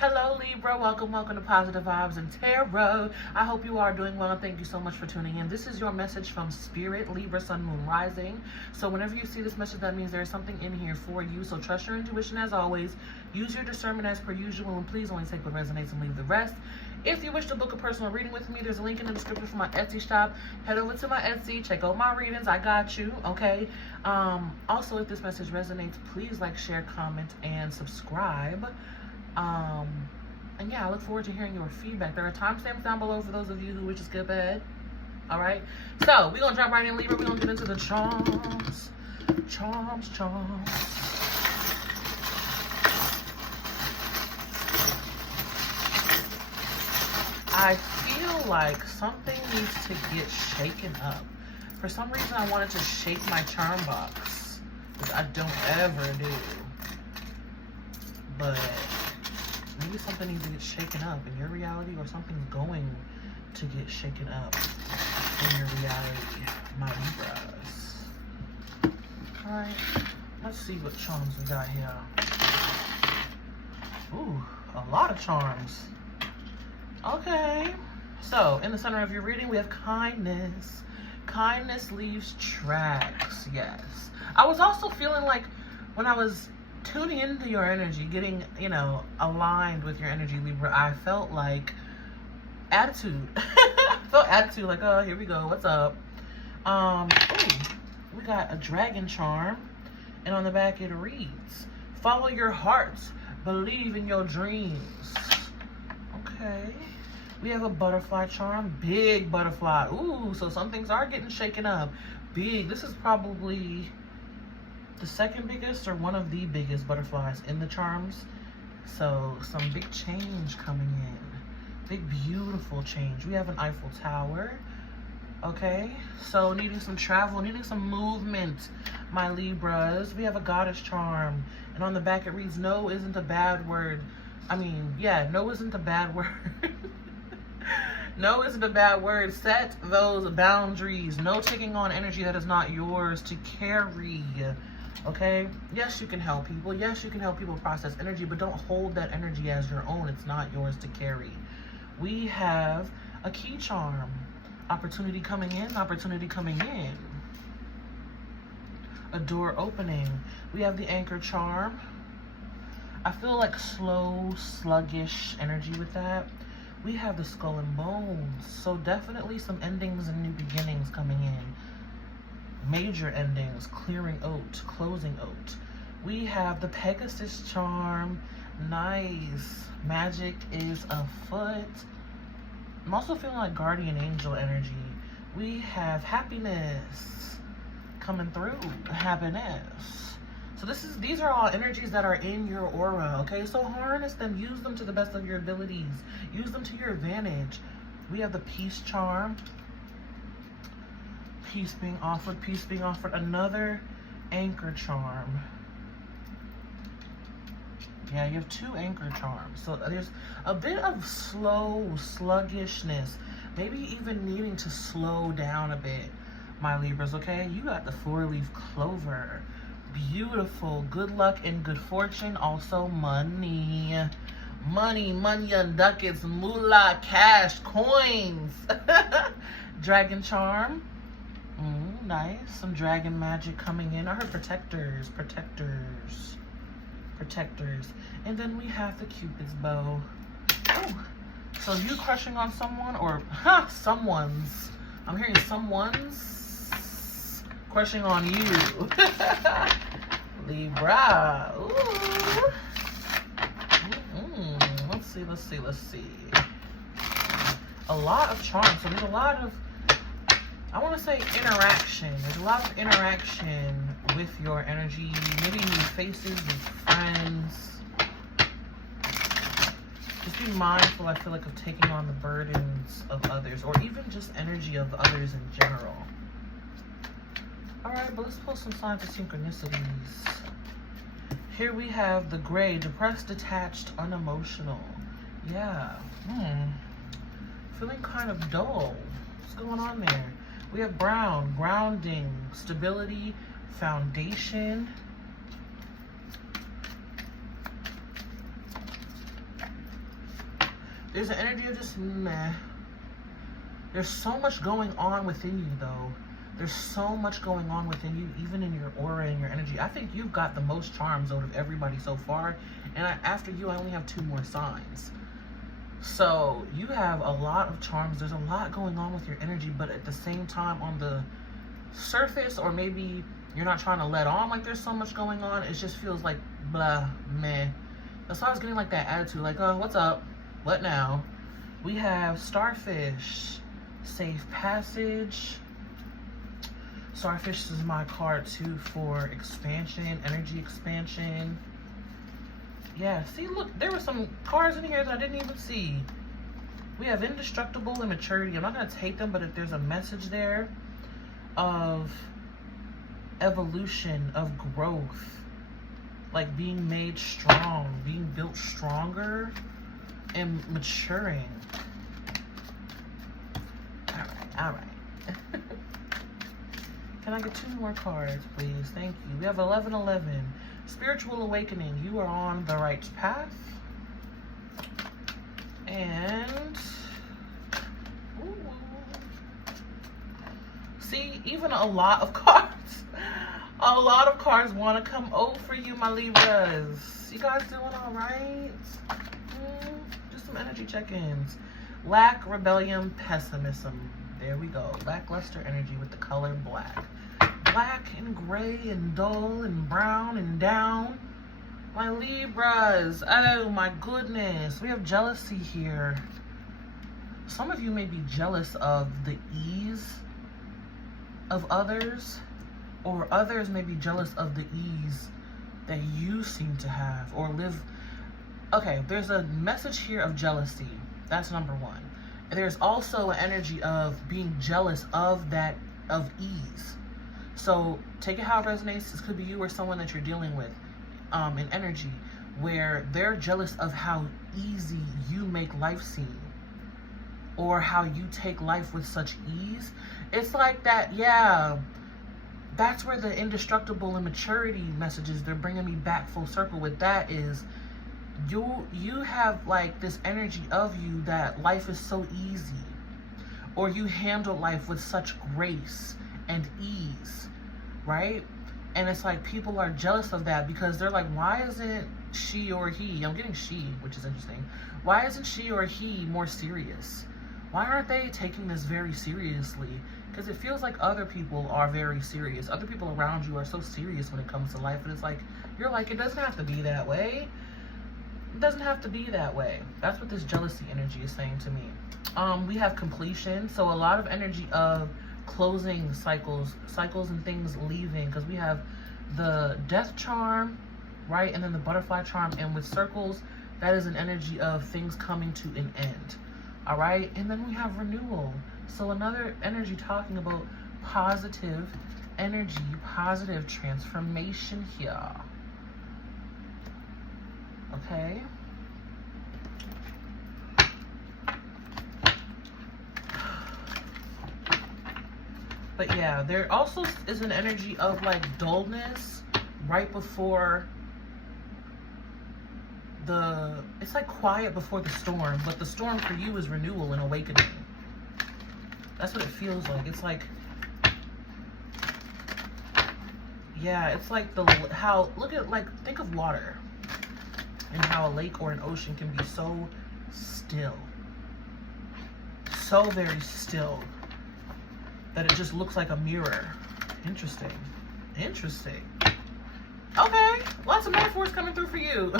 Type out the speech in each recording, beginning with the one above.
Hello Libra, welcome to Positive Vibes and Tarot. I hope you are doing well and thank you so much for tuning in. This is your message from Spirit, Libra, Sun, Moon, Rising. So whenever you see this message, that means there is something in here for you. So trust your intuition as always. Use your discernment as per usual, and please only take what resonates and leave the rest. If you wish to book a personal reading with me, there's a link in the description for my Etsy shop. Head over to my Etsy, check out my readings. I got you, okay? Also, if this message resonates, please like, share, comment, and subscribe. And yeah, I look forward to hearing your feedback. There are timestamps down below for those of you who wish to skip ahead. All right, so we're gonna drop right in, Libra. We're gonna get into the charms. I feel like something needs to get shaken up. For some reason, I wanted to shake my charm box, which I don't ever do. But maybe something needs to get shaken up in your reality, or something's going to get shaken up in your reality, my Libras. All right, let's see what charms we got here. Ooh, a lot of charms. Okay, so in the center of your reading, we have kindness. Kindness leaves tracks, yes. I was also feeling like when I was tuning into your energy, getting, aligned with your energy, Libra, I felt like attitude. I felt attitude, like, oh, here we go, what's up? Ooh, we got a dragon charm, and on the back it reads, follow your heart, believe in your dreams. Okay, we have a butterfly charm, big butterfly. Ooh, so some things are getting shaken up. Big, this is probably the second biggest or one of the biggest butterflies in the charms. So some big change coming in. Big, beautiful change. We have an Eiffel Tower. Okay, so needing some travel, needing some movement, my Libras. We have a goddess charm. And on the back it reads, no isn't a bad word. I mean, yeah, no isn't a bad word. No isn't a bad word. Set those boundaries. No taking on energy that is not yours to carry. Okay, yes, you can help people. Yes, you can help people process energy, but don't hold that energy as your own. It's not yours to carry. We have a key charm. Opportunity coming in, opportunity coming in. A door opening. We have the anchor charm. I feel like slow, sluggish energy with that. We have the skull and bones. So definitely some endings and new beginnings coming in. Major endings, clearing out, closing out. We have the Pegasus charm. Nice. Magic is afoot. I'm also feeling like guardian angel energy. We have happiness coming through. Happiness. So these are all energies that are in your aura, okay? So harness them, use them to the best of your abilities. Use them to your advantage. We have the peace charm. Peace being offered, peace being offered. Another anchor charm. Yeah, you have two anchor charms. So there's a bit of slow, sluggishness. Maybe even needing to slow down a bit, my Libras, okay? You got the four-leaf clover. Beautiful. Good luck and good fortune. Also money. Money and ducats, moolah, cash, coins. Dragon charm. Nice. Some dragon magic coming in. I heard protectors. And then we have the Cupid's bow. Oh, so you crushing on someone, or someone's. I'm hearing someone's crushing on you. Libra. Ooh. Let's see. A lot of charms. So there's a lot of, I want to say, interaction. There's a lot of interaction with your energy. Maybe new faces, new friends. Just be mindful, I feel like, of taking on the burdens of others, or even just energy of others in general. All right, but let's pull some signs of synchronicities. Here we have the gray, depressed, detached, unemotional. Yeah. Feeling kind of dull. What's going on there? We have brown, grounding, stability, foundation. There's an energy of just meh. There's so much going on within you, though. There's so much going on within you, even in your aura and your energy. I think you've got the most charms out of everybody so far. And after you, I only have 2 more signs. So you have a lot of charms. There's a lot going on with your energy, but at the same time, on the surface, or maybe you're not trying to let on like there's so much going on. It just feels like blah, meh. That's why I was getting like that attitude, like, oh, what's up? What now? We have Starfish, Safe Passage. Starfish is my card too for expansion, energy expansion. Yeah, see, look, there were some cards in here that I didn't even see. We have Indestructible and Maturity. I'm not going to take them, but if there's a message there of evolution, of growth, like being made strong, being built stronger, and maturing. All right. Can I get 2 more cards, please? Thank you. We have 1111. Spiritual Awakening. You are on the right path. And ooh, see, even a lot of cards. A lot of cards want to come out for you, my Libras. You guys doing all right? Just some energy check-ins. Lack, rebellion, pessimism. There we go. Lackluster energy with the color black. Black and gray and dull and brown and down. My Libras. Oh my goodness. We have jealousy here. Some of you may be jealous of the ease of others, or others may be jealous of the ease that you seem to have or live. Okay, there's a message here of jealousy. That's number 1. And there's also an energy of being jealous of that, of ease. So take it how it resonates. This could be you or someone that you're dealing with in energy, where they're jealous of how easy you make life seem, or how you take life with such ease. It's like that, yeah. That's where the indestructible and maturity messages, they're bringing me back full circle with that is, you have like this energy of you that life is so easy, or you handle life with such grace and ease, right? And it's like people are jealous of that because they're like, why isn't she or he, I'm getting she, which is interesting, why isn't she or he more serious? Why aren't they taking this very seriously? Because it feels like other people are very serious. Other people around you are so serious when it comes to life, and it's like, you're like, it doesn't have to be that way. It doesn't have to be that way. That's what this jealousy energy is saying to me. We have completion, so a lot of energy of closing cycles and things leaving, because we have the death charm, right, and then the butterfly charm, and with circles, that is an energy of things coming to an end. All right, and then we have renewal, so another energy talking about positive energy, positive transformation here. Okay. But yeah, there also is an energy of like dullness right before it's like quiet before the storm, but the storm for you is renewal and awakening. That's what it feels like. It's like, yeah, it's like look at, like, think of water and how a lake or an ocean can be so still, so very still, that it just looks like a mirror. Interesting. Okay, lots of metaphors coming through for you.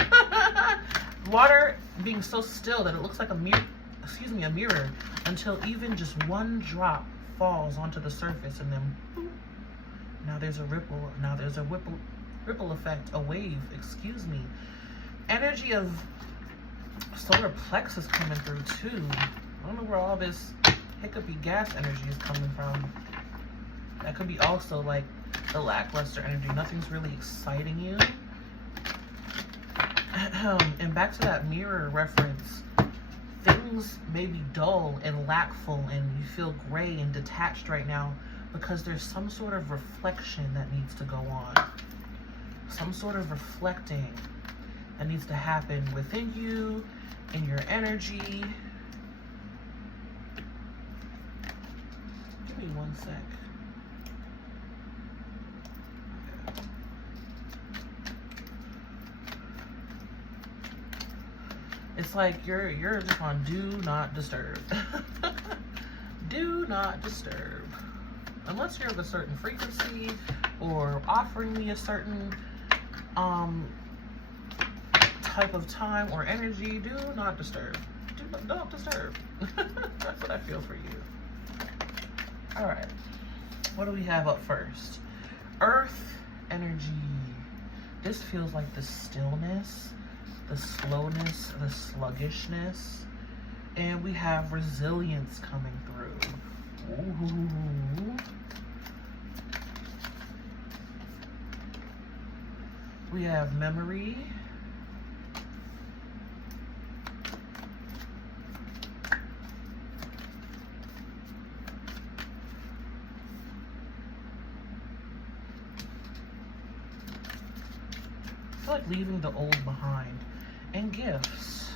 Water being so still that it looks like a mirror, until even just one drop falls onto the surface, and then boop, now there's a ripple. Now there's a ripple effect, a wave. Excuse me. Energy of solar plexus coming through too. I don't know where all this hiccupy gas energy is coming from. That could be also like the lackluster energy. Nothing's really exciting you. And back to that mirror reference, things may be dull and lackful, and you feel gray and detached right now because there's some sort of reflection that needs to go on. Some sort of reflecting that needs to happen within you, in your energy. Give me one sec. Okay. It's like you're just on do not disturb. Do not disturb. Unless you're of a certain frequency or offering me a certain type of time or energy, do not disturb. Don't disturb. That's what I feel for you. All right. What do we have up first? Earth energy. This feels like the stillness, the slowness, the sluggishness. And we have resilience coming through. Ooh. We have memory. I feel like leaving the old behind. And gifts.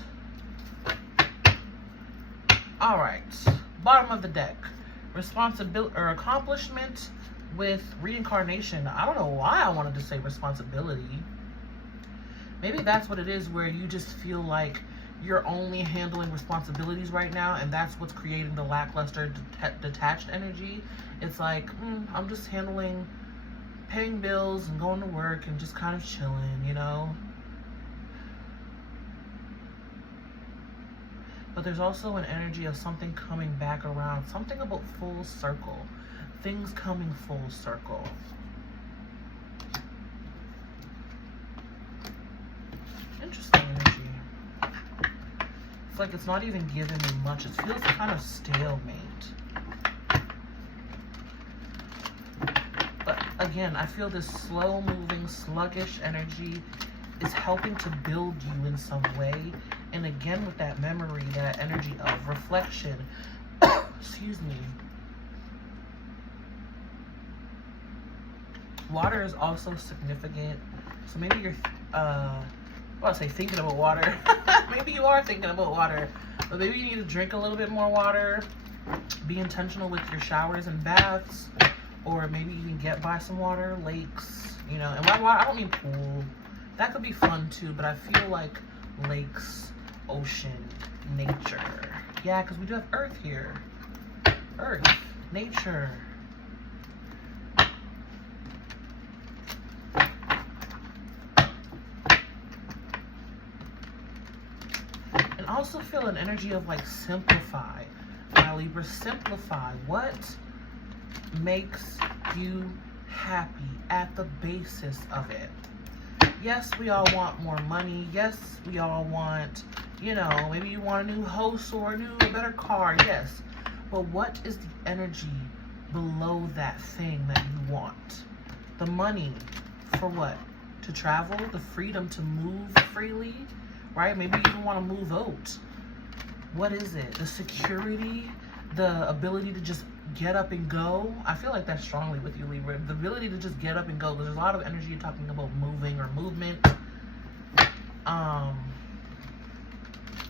All right, bottom of the deck. Responsibility or accomplishment with reincarnation. I don't know why I wanted to say responsibility. Maybe that's what it is, where you just feel like you're only handling responsibilities right now, and that's what's creating the lackluster, detached energy. It's like, I'm just handling paying bills and going to work and just kind of chilling, you know? But there's also an energy of something coming back around, something about full circle, things coming full circle. Interesting energy. It's like it's not even giving me much. It feels kind of stalemate. But again, I feel this slow moving, sluggish energy is helping to build you in some way. And again, with that memory, that energy of reflection, excuse me. Water is also significant. So maybe you're, I'll say thinking about water. Maybe you are thinking about water, but maybe you need to drink a little bit more water. Be intentional with your showers and baths, or maybe even get by some water, lakes, you know. And by water, I don't mean pool. That could be fun too, but I feel like lakes, ocean, nature. Yeah, because we do have earth here. Earth, nature. And also feel an energy of like simplify. My Libra, simplify. What makes you happy at the basis of it? Yes, we all want more money. Yes, we all want, you know, maybe you want a new house or a better car. Yes. But what is the energy below that thing that you want? The money for what? To travel, the freedom to move freely, right? Maybe you even want to move out. What is it? The security, the ability to just get up and go. I feel like that's strongly with you, Libra. The ability to just get up and go. Because there's a lot of energy you're talking about moving or movement.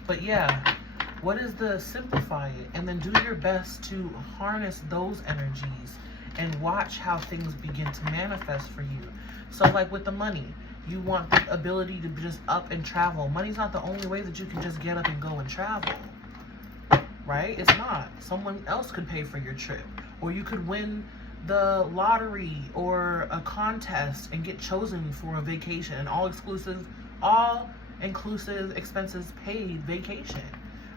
But yeah, what is the simplify it? And then do your best to harness those energies and watch how things begin to manifest for you. So like with the money, you want the ability to just up and travel. Money's not the only way that you can just get up and go and travel. Right? It's not. Someone else could pay for your trip. Or you could win the lottery or a contest and get chosen for a vacation. An all-inclusive, expenses paid vacation.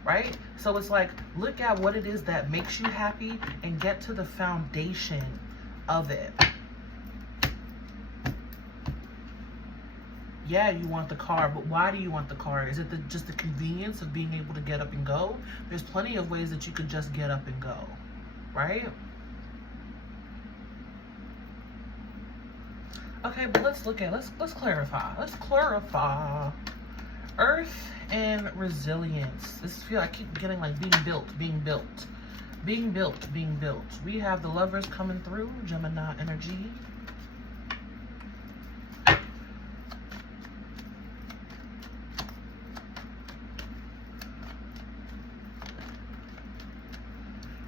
Right? So it's like, look at what it is that makes you happy and get to the foundation of it. Yeah, you want the car, but why do you want the car? Is it just the convenience of being able to get up and go? There's plenty of ways that you could just get up and go, right? Okay, but let's clarify. Let's clarify. Earth and resilience. This feel I keep getting like being built. We have the Lovers coming through, Gemini energy.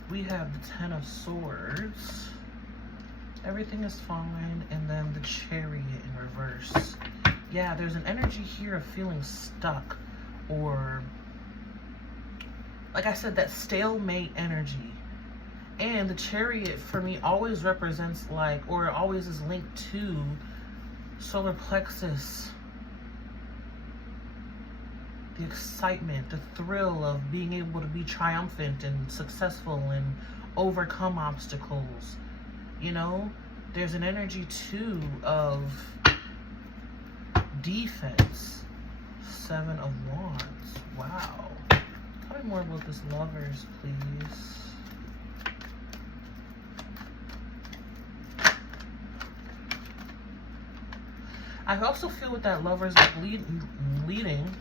We have the Ten of Swords. Everything is fine. And then the Chariot in reverse. Yeah, there's an energy here of feeling stuck, or like I said, that stalemate energy. And the Chariot for me always represents like, or always is linked to solar plexus. The excitement, the thrill of being able to be triumphant and successful and overcome obstacles. You know, there's an energy too of defense. Seven of Wands. Wow. Tell me more about this Lovers, please. I also feel with that Lovers leading.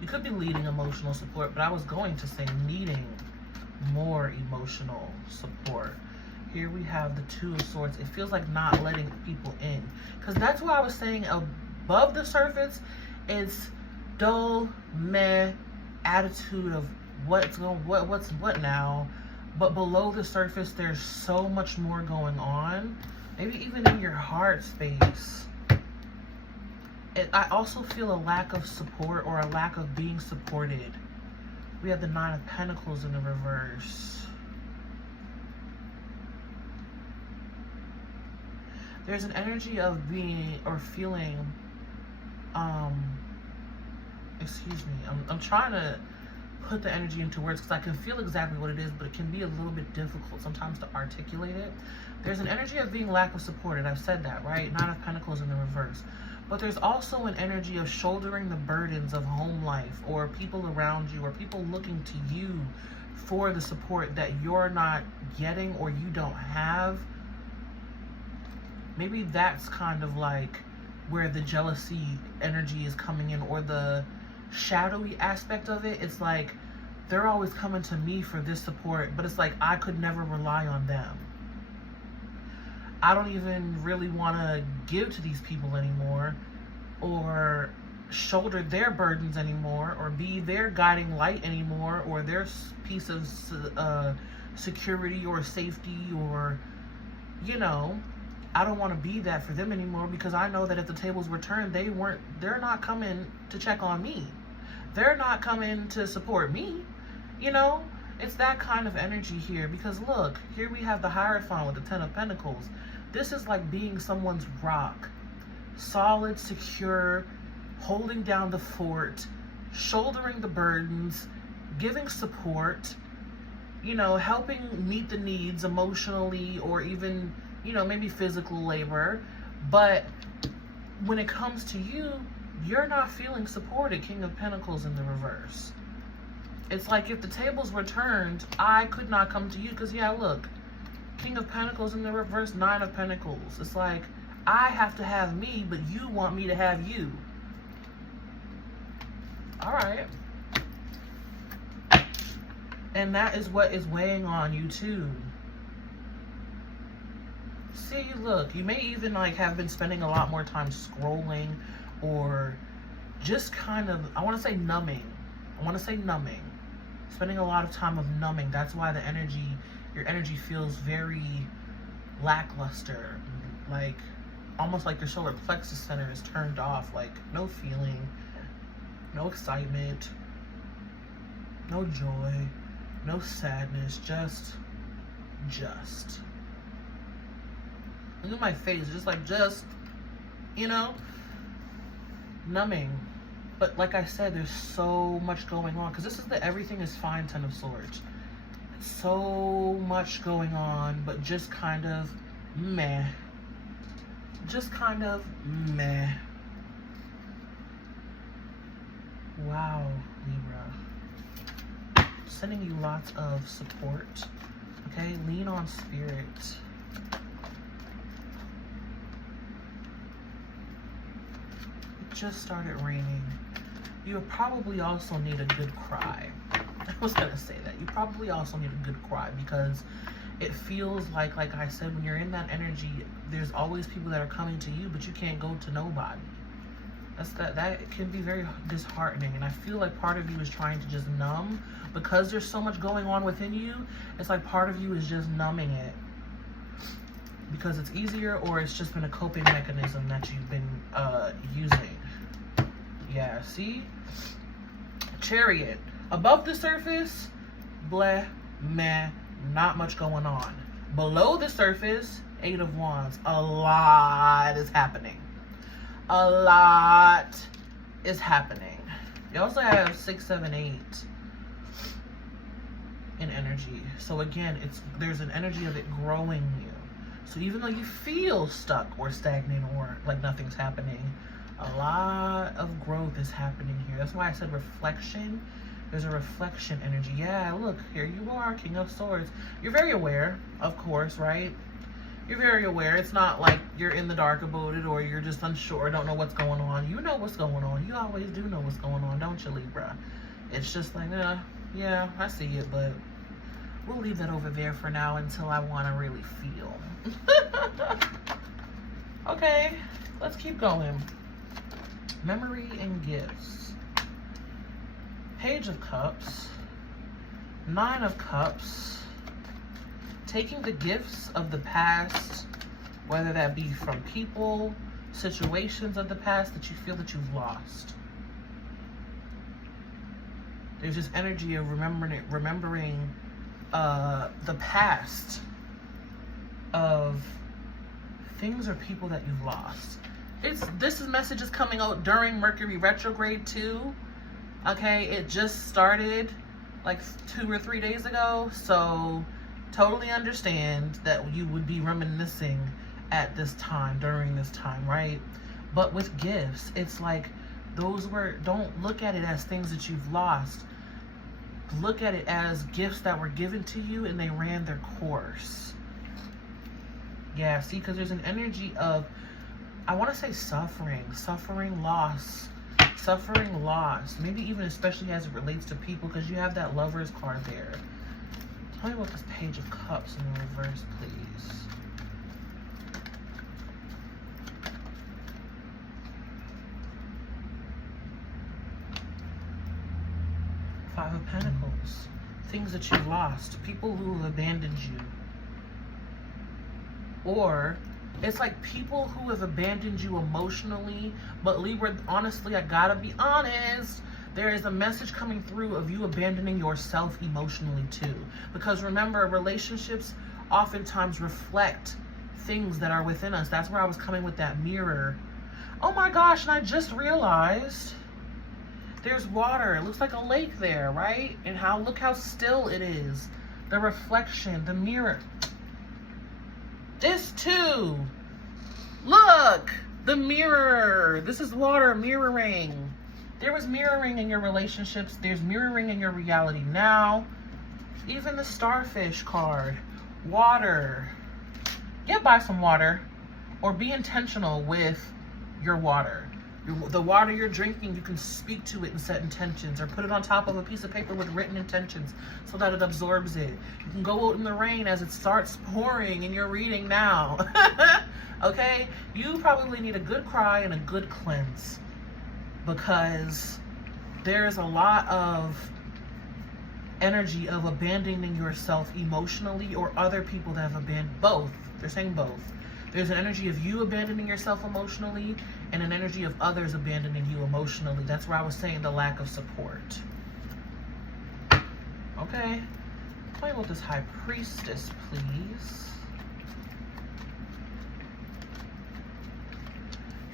You could be leading emotional support, but I was going to say needing more emotional support. Here we have the Two of Swords. It feels like not letting people in. Because that's why I was saying above the surface, it's dull, meh, attitude of what's what now. But below the surface, there's so much more going on. Maybe even in your heart space. I also feel a lack of support, or a lack of being supported. We have the Nine of Pentacles in the reverse. There's an energy of being or feeling, excuse me, I'm trying to put the energy into words because I can feel exactly what it is, but it can be a little bit difficult sometimes to articulate it. There's an energy of being lack of support, and I've said that, right? Nine of Pentacles in the reverse. But there's also an energy of shouldering the burdens of home life, or people around you, or people looking to you for the support that you're not getting or you don't have. Maybe that's kind of like where the jealousy energy is coming in, or the shadowy aspect of it. It's like they're always coming to me for this support, but it's like I could never rely on them. I don't even really want to give to these people anymore, or shoulder their burdens anymore, or be their guiding light anymore, or their piece of security or safety, or, you know, I don't want to be that for them anymore, because I know that if the tables were turned, they're not coming to check on me. They're not coming to support me, you know? It's that kind of energy here, because look, here we have the Hierophant with the Ten of Pentacles. This is like being someone's rock. Solid, secure, holding down the fort, shouldering the burdens, giving support, you know, helping meet the needs emotionally, or even, you know, maybe physical labor. But when it comes to you, you're not feeling supported. King of Pentacles in the reverse. It's like if the tables were turned, I could not come to you, because, yeah, look, King of Pentacles in the reverse, Nine of Pentacles. It's like, I have to have me, but you want me to have you. All right. And that is what is weighing on you, too. See, look, you may even like have been spending a lot more time scrolling, or just kind of, I want to say numbing. Spending a lot of time of numbing. That's why the energy, your energy feels very lackluster. Like, almost like your solar plexus center is turned off. Like, no feeling, no excitement, no joy, no sadness, just. Look at my face, just, you know, numbing. But like I said, there's so much going on, because this is the everything is fine Ten of Swords. So much going on, but just kind of meh. Wow, Libra. Sending you lots of support. Okay, lean on spirit. It just started raining. You probably also need a good cry. I was gonna say that. You probably also need a good cry, because it feels like I said, when you're in that energy, there's always people that are coming to you, but you can't go to nobody. That can be very disheartening, and I feel like part of you is trying to just numb because there's so much going on within you. It's like part of you is just numbing it because it's easier, or it's just been a coping mechanism that you've been using. Yeah, see? Chariot. Above the surface, bleh, meh, not much going on. Below the surface, 8 of Wands. A lot is happening. A lot is happening. You also have 6, 7, 8 in energy. So again, there's an energy of it growing you. So even though you feel stuck or stagnant or like nothing's happening, a lot of growth is happening here. That's why I said reflection. There's a reflection energy. Yeah, look, here you are, King of Swords. You're very aware, of course, right? You're very aware. It's not like you're in the dark about it, or you're just unsure, don't know what's going on. You know what's going on. You always do know what's going on, don't you, Libra? It's just like, yeah, I see it, but we'll leave that over there for now until I want to really feel. Okay, let's keep going. Memory and gifts. Page of Cups. 9 of Cups. Taking the gifts of the past, whether that be from people, situations of the past that you feel that you've lost. There's this energy of remembering the past of things or people that you've lost. This message is coming out during Mercury retrograde too. Okay, it just started like 2 or 3 days ago, so totally understand that you would be reminiscing at this time, during this time, right? But with gifts, it's like don't look at it as things that you've lost. Look at it as gifts that were given to you and they ran their course. Yeah, see, because there's an energy of, I want to say suffering, loss, maybe even especially as it relates to people, because you have that Lover's card there. Tell me about this Page of Cups in reverse, please. Five of Pentacles. Things that you've lost. People who have abandoned you. Or it's like people who have abandoned you emotionally. But Libra, honestly, I gotta be honest, there is a message coming through of you abandoning yourself emotionally too. Because remember, relationships oftentimes reflect things that are within us. That's where I was coming with that mirror. Oh my gosh, and I just realized there's water. It looks like a lake there, right? And look how still it is. The reflection, the mirror. This too. Look, the mirror. This is water mirroring. There was mirroring in your relationships. There's mirroring in your reality now. Even the Starfish card. Water. Get by some water, or be intentional with your water. The water you're drinking, you can speak to it and set intentions, or put it on top of a piece of paper with written intentions so that it absorbs it. You can go out in the rain as it starts pouring and you're reading now. Okay? You probably need a good cry and a good cleanse, because there's a lot of energy of abandoning yourself emotionally, or other people that have abandoned. Both. They're saying both. There's an energy of you abandoning yourself emotionally and an energy of others abandoning you emotionally. That's where I was saying the lack of support. Okay. Play with this High Priestess, please.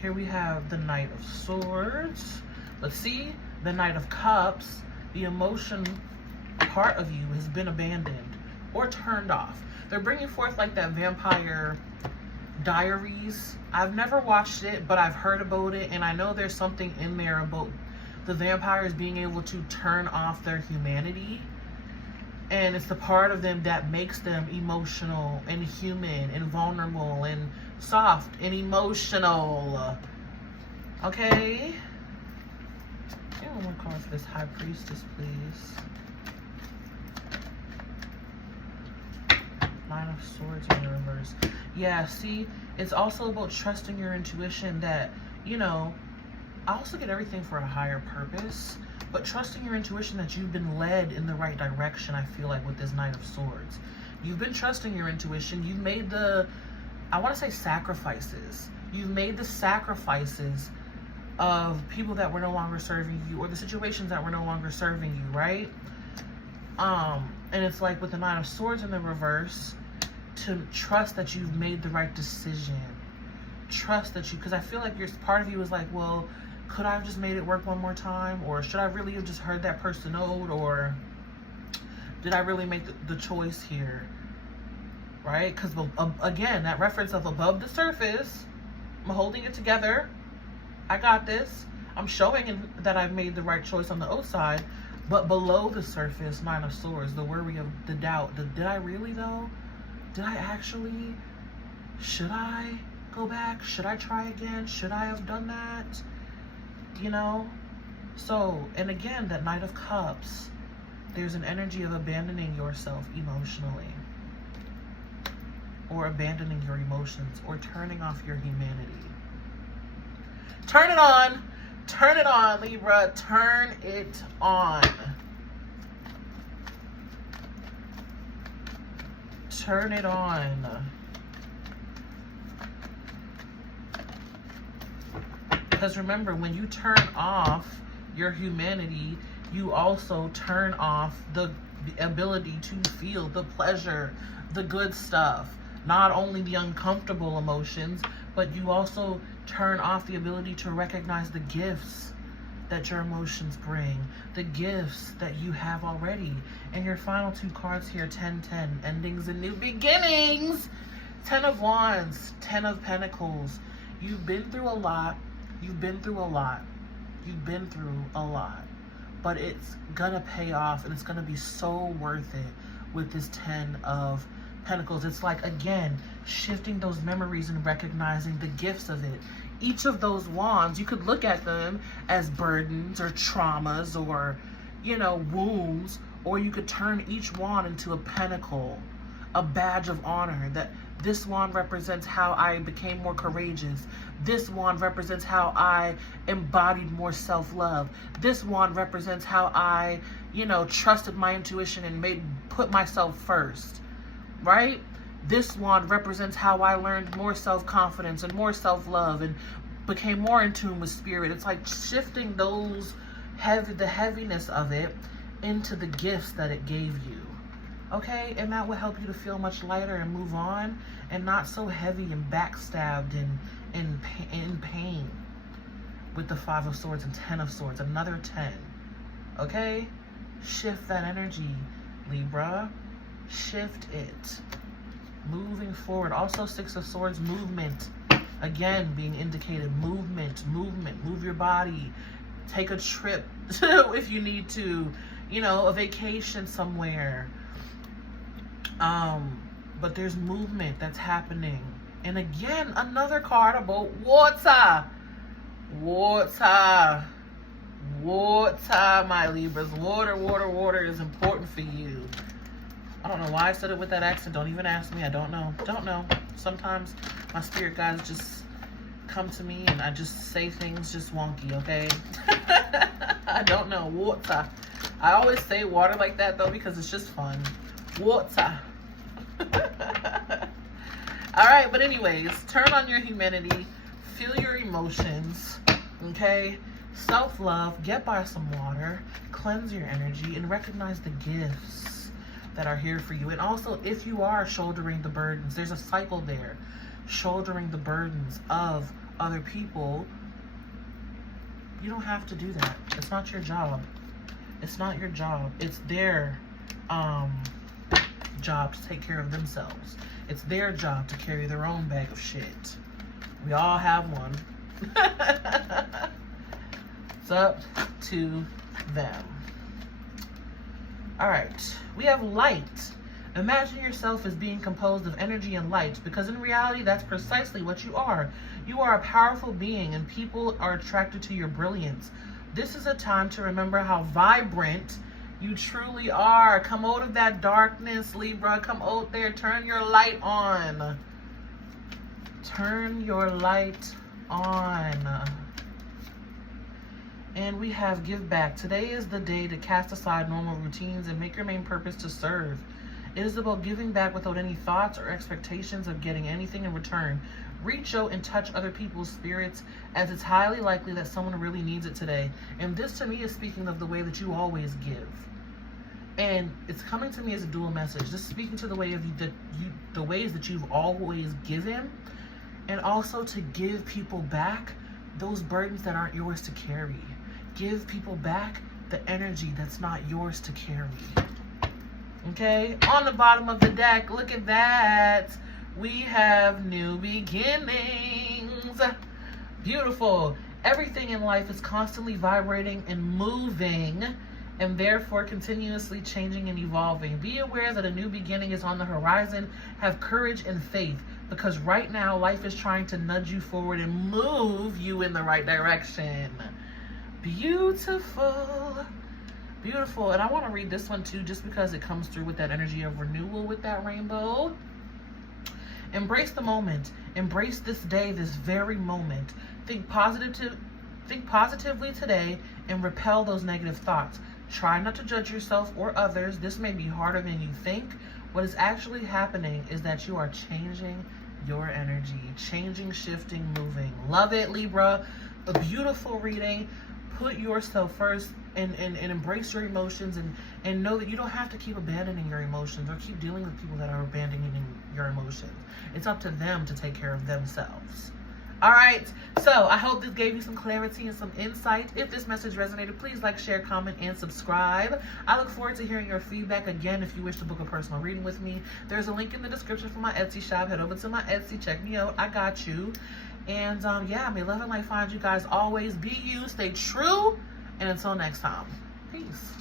Here we have the Knight of Swords. Let's see. The Knight of Cups. The emotion part of you has been abandoned or turned off. They're bringing forth like that Vampire Diaries. I've never watched it, but I've heard about it, and I know there's something in there about the vampires being able to turn off their humanity, and it's the part of them that makes them emotional and human and vulnerable and soft and emotional. Okay, give me one card for this High Priestess, please. Nine of Swords in reverse. Yeah, see, it's also about trusting your intuition that, you know, I also get everything for a higher purpose, but trusting your intuition that you've been led in the right direction, I feel like, with this Knight of Swords. You've been trusting your intuition. You've made the, I want to say sacrifices. You've made the sacrifices of people that were no longer serving you, or the situations that were no longer serving you, right? And it's like with the Nine of Swords in the reverse, to trust that you've made the right decision. Trust that you, because I feel like part of you is like, well, could I have just made it work one more time? Or should I really have just heard that person out? Or did I really make the choice here? Right? Because again, that reference of above the surface, I'm holding it together. I got this. I'm showing that I've made the right choice on the outside, but below the surface, Nine of Swords, the worry of the doubt. Did I really though? Did I actually? Should I go back? Should I try again? Should I have done that? You know? So, and again, that Knight of Cups, there's an energy of abandoning yourself emotionally, or abandoning your emotions, or turning off your humanity. Turn it on. Turn it on, Libra. Turn it on. Turn it on. Because remember, when you turn off your humanity, you also turn off the ability to feel the pleasure, the good stuff. Not only the uncomfortable emotions, but you also turn off the ability to recognize the gifts that your emotions bring, the gifts that you have already. And your final two cards here, 10-10, endings and new beginnings. 10 of Wands, 10 of Pentacles. You've been through a lot. You've been through a lot. You've been through a lot. But it's gonna pay off, and it's gonna be so worth it with this 10 of Pentacles. It's like, again, shifting those memories and recognizing the gifts of it. Each of those wands, you could look at them as burdens or traumas or, you know, wounds, or you could turn each wand into a pentacle, a badge of honor. That this wand represents how I became more courageous. This wand represents how I embodied more self-love. This wand represents how I, you know, trusted my intuition and put myself first. Right? This wand represents how I learned more self-confidence and more self-love and became more in tune with spirit. It's like shifting the heaviness of it into the gifts that it gave you. Okay? And that will help you to feel much lighter and move on, and not so heavy and backstabbed and in pain with the 5 of Swords and 10 of Swords. Another 10. Okay? Shift that energy, Libra. Shift it. Moving forward. Also 6 of Swords, movement. Again, being indicated. Movement. Move your body. Take a trip if you need to. You know, a vacation somewhere. But there's movement that's happening. And again, another card about water. Water, my Libras. Water is important for you. I don't know why I said it with that accent. Don't even ask me. I don't know. Sometimes my spirit guides just come to me and I just say things just wonky, okay? I don't know. Water. I always say water like that, though, because it's just fun. Water. All right, but anyways, turn on your humanity. Feel your emotions, okay? Self-love. Get by some water. Cleanse your energy and recognize the gifts that are here for you. And also, if you are shouldering the burdens, there's a cycle there. Shouldering the burdens of other people, you don't have to do that. It's not your job. It's not your job. It's their job to take care of themselves. It's their job to carry their own bag of shit. We all have one. It's up to them. All right, we have light. Imagine yourself as being composed of energy and light, because in reality, that's precisely what you are. You are a powerful being, and people are attracted to your brilliance. This is a time to remember how vibrant you truly are. Come out of that darkness, Libra. Come out there. Turn your light on. Turn your light on. And we have give back. Today is the day to cast aside normal routines and make your main purpose to serve. It is about giving back without any thoughts or expectations of getting anything in return. Reach out and touch other people's spirits, as it's highly likely that someone really needs it today. And this to me is speaking of the way that you always give. And it's coming to me as a dual message. This is speaking to the way of the ways that you've always given, and also to give people back those burdens that aren't yours to carry. Give people back the energy that's not yours to carry. Okay, on the bottom of the deck, look at that. We have new beginnings. Beautiful. Everything in life is constantly vibrating and moving, and therefore continuously changing and evolving. Be aware that a new beginning is on the horizon. Have courage and faith, because right now life is trying to nudge you forward and move you in the right direction. Beautiful. Beautiful. And I want to read this one too, just because it comes through with that energy of renewal with that rainbow. Embrace the moment. Embrace this day, this very moment. Think positively today and repel those negative thoughts. Try not to judge yourself or others. This may be harder than you think. What is actually happening is that you are changing your energy. Changing, shifting, moving. Love it, Libra. A beautiful reading. Put yourself first and embrace your emotions, and know that you don't have to keep abandoning your emotions or keep dealing with people that are abandoning your emotions. It's up to them to take care of themselves. All right, so I hope this gave you some clarity and some insight. If this message resonated, please like, share, comment, and subscribe. I look forward to hearing your feedback. Again, if you wish to book a personal reading with me, there's a link in the description for my Etsy shop. Head over to my Etsy, check me out. I got you. And yeah, may love and light find you guys always. Be you, stay true, and until next time, peace.